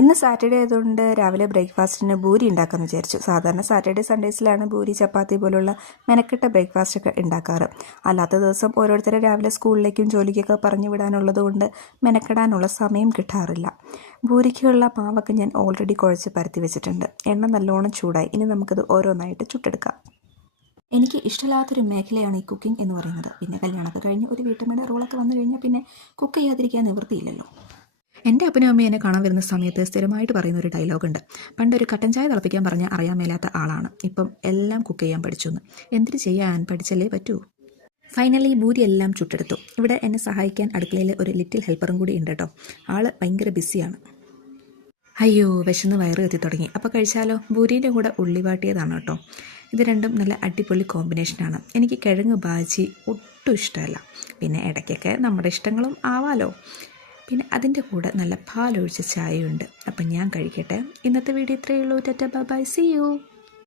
ഇന്ന് സാറ്റർഡേ ആയതുകൊണ്ട് രാവിലെ ബ്രേക്ക്ഫാസ്റ്റിന് പൂരി ഉണ്ടാക്കാമെന്ന് വിചാരിച്ചു. സാധാരണ സാറ്റർഡേ സൺഡേസിലാണ് പൂരി ചപ്പാത്തി പോലുള്ള മെനക്കെട്ട ബ്രേക്ക്ഫാസ്റ്റൊക്കെ ഉണ്ടാക്കാറ്. അല്ലാത്ത ദിവസം ഓരോരുത്തരെ രാവിലെ സ്കൂളിലേക്കും ജോലിക്കൊക്കെ പറഞ്ഞു വിടാനുള്ളത് കൊണ്ട് മെനക്കെടാനുള്ള സമയം കിട്ടാറില്ല. പൂരിക്കുള്ള മാവൊക്കെ ഞാൻ ഓൾറെഡി കുഴച്ച് പരത്തി വെച്ചിട്ടുണ്ട്. എണ്ണ നല്ലോണം ചൂടായി. ഇനി നമുക്കത് ഓരോന്നായിട്ട് ചുട്ടെടുക്കാം. എനിക്ക് ഇഷ്ടമില്ലാത്തൊരു മേഖലയാണ് ഈ കുക്കിംഗ് എന്ന് പറയുന്നത്. പിന്നെ കല്യാണമൊക്കെ കഴിഞ്ഞ് ഒരു വീട്ടമ്മയുടെ റോളൊക്കെ വന്നു കഴിഞ്ഞാൽ പിന്നെ കുക്ക് ചെയ്യാതിരിക്കാൻ നിവൃത്തിയില്ലല്ലോ. എൻ്റെ അപ്പനും അമ്മയും എന്നെ കാണാൻ വരുന്ന സമയത്ത് സ്ഥിരമായിട്ട് പറയുന്ന ഒരു ഡയലോഗുണ്ട്. പണ്ടൊരു കട്ടൻ ചായ തിളപ്പിക്കാൻ പറഞ്ഞാൽ അറിയാൻ മേലാത്ത ആളാണ്, ഇപ്പം എല്ലാം കുക്ക് ചെയ്യാൻ പഠിച്ചു എന്ന്. എന്തിനു ചെയ്യാൻ, പഠിച്ചല്ലേ പറ്റൂ. ഫൈനലി പൂരി എല്ലാം ചുട്ടെടുത്തു. ഇവിടെ എന്നെ സഹായിക്കാൻ അടുക്കളയിൽ ഒരു ലിറ്റിൽ ഹെൽപ്പറും കൂടി ഉണ്ട് കേട്ടോ. ആൾ ഭയങ്കര ബിസിയാണ്. അയ്യോ, വിശന്ന് വയറ് കത്തി തുടങ്ങി. അപ്പോൾ കഴിച്ചാലോ? പൂരീൻ്റെ കൂടെ ഉള്ളി വാട്ടിയതാണ് കേട്ടോ. ഇത് രണ്ടും നല്ല അടിപൊളി കോമ്പിനേഷനാണ്. എനിക്ക് കിഴങ്ങ് ബാജി ഒട്ടും ഇഷ്ടമല്ല. പിന്നെ ഇടയ്ക്കൊക്കെ നമ്മുടെ ഇഷ്ടങ്ങളും ആവാലോ. പിന്നെ അതിൻ്റെ കൂടെ നല്ല പാലൊഴിച്ച ചായയുണ്ട്. അപ്പം ഞാൻ കഴിക്കട്ടെ. ഇന്നത്തെ വീഡിയോ ഇത്രയേ ഉള്ളൂ. Tata bye bye, see U.